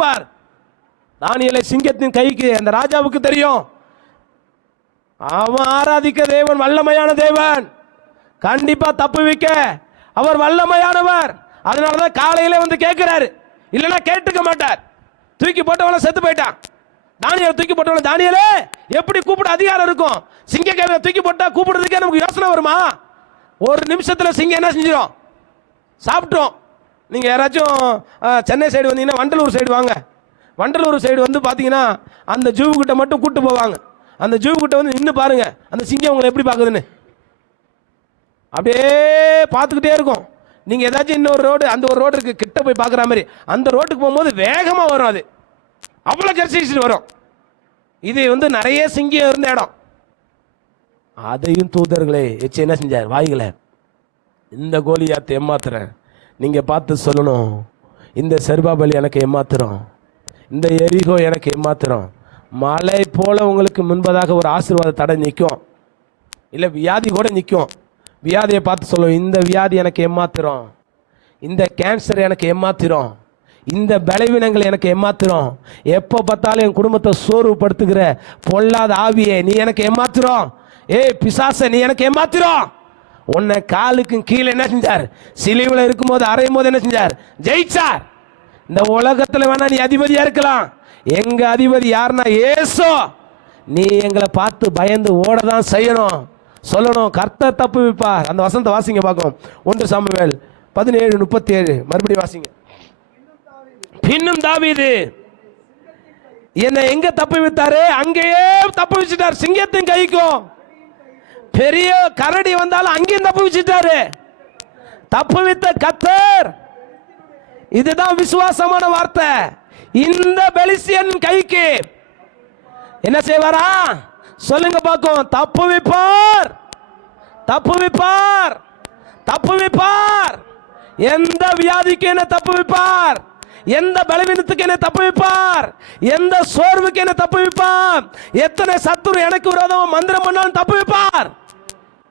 கொடுப்பார். தானியேலை சிங்கத்தின் கைக்கு அந்த ராஜாவுக்கு தெரியும், அவன் ஆராதிக்க தேவன் வல்லமையான தேவன், கண்டிப்பா தப்புவிக்க அவர் வல்லமையானவர். அதனாலதான் காலையில வந்து கேட்கிறாரு, இல்லைன்னா கேட்டுக்க மாட்டார். தூக்கி போட்டவன செத்து போயிட்டான். தானியேலை தூக்கி போட்டவன, தானியேலே எப்படி கூப்பிட அதிகாரம் இருக்கும்? சிங்க தூக்கி போட்டா கூப்பிடுறதுக்கே நமக்கு யோசனை வருமா? ஒரு நிமிஷத்துல சிங்கம் என்ன செஞ்சிடும்? சாப்பிட்டோம். நீங்க யாராச்சும் சென்னை சைடு வந்தீங்கன்னா வண்டலூர் சைடு வாங்க. வண்டலூர் சைடு வந்து பாத்தீங்கன்னா அந்த ஜூ கிட்ட மட்டும் கூட்டு போவாங்க. அந்த ஜூ கிட்ட வந்து நின்று பாருங்க, அந்த சிங்கம் உங்களை எப்படி பாக்குதுன்னு அப்படியே பார்த்துக்கிட்டே இருக்கும். நீங்க ஏதாச்சும் இன்னொரு ரோடு, அந்த ஒரு ரோடு இருக்கு கிட்ட போய் பாக்குற மாதிரி, அந்த ரோட்டுக்கு போகும்போது வேகமா வரும், அது அவ்வளவு கரிசிட்டு வரும். இது வந்து நிறைய சிங்கம் இருந்த இடம். அதையும் தூதர்களே வச்சு என்ன செஞ்சார்? வாய்களை, இந்த கோலியாத்தை ஏமாத்துறேன், நீங்க பார்த்து சொல்லணும், இந்த செருபாபலி எனக்கு ஏமாத்துறோம், இந்த எரிகோ எனக்கு ஏமாத்துறோம். மலை போல உங்களுக்கு முன்பதாக ஒரு ஆசீர்வாத தடை நிற்கும், இல்லை வியாதி கூட நிற்கும். வியாதியை பார்த்து சொல்லும், இந்த வியாதி எனக்கு ஏமாத்துறோம், இந்த கேன்சர் எனக்கு ஏமாத்திரும், இந்த பலவீனங்கள் எனக்கு ஏமாத்திரும், எப்போ பார்த்தாலும் என் குடும்பத்தை சோர்வுபடுத்துகிற பொல்லாத ஆவியே நீ எனக்கு ஏமாத்திரும், பிசாசை நீ எனக்கு ஏமாத்திரும். உன்னை காலுக்கும் கீழே என்ன செஞ்சார்? சிலுவையில் இருக்கும்போது அறையும் போது என்ன செஞ்சார்? ஜெயிச்சார். இந்த உலகத்தில் வேணா நீ அதிபதியா இருக்கலாம், எங்க அதிபதி யாருன்னா இயேசு. நீ எங்களை பார்த்து பயந்து ஓடதான் செய்யணும், சொல்லணும், கர்த்தர் தப்பு வைப்பார். அந்த வசனத்தை வாசிங்க பார்க்கும். 1 சாமுவேல் 17:37 மறுபடியும் வாசிங்க. பின்னும் தாவீது என்னை எங்க தப்பு வைத்தாரு? அங்கேயே தப்பு வச்சுட்டார், சிங்கத்தின் கைக்கும். பெரிய கரடி வந்தாலும் அங்கேயும் தப்பு வச்சுட்டாரு. தப்பு வைத்த கர்த்தர். இதுதான் விசுவாசமான வார்த்தை. இந்த பெலிஸ்தியன் கைக்கு என்ன செய்வாரா? சொல்லுங்க பார்க்கும். தப்பு வைப்பார், தப்பு வைப்பார், தப்பு வைப்பார். எந்த வியாதிக்கு என்ன தப்பு வைப்பார்? எந்த பலவீனத்துக்கு என்ன தப்பு வைப்பார்? எந்த சோர்வுக்கு என்ன தப்பு வைப்பார்? எத்தனை சத்துரு எனக்கு விரோதம் மந்திரம் பண்ணாலும் தப்பு வைப்பார்.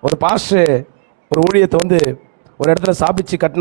ஒரு பாஸ்டர் ஒரு ஊழியத்தை வந்து ஒரு இடத்துல சாபிச்சு கட்டின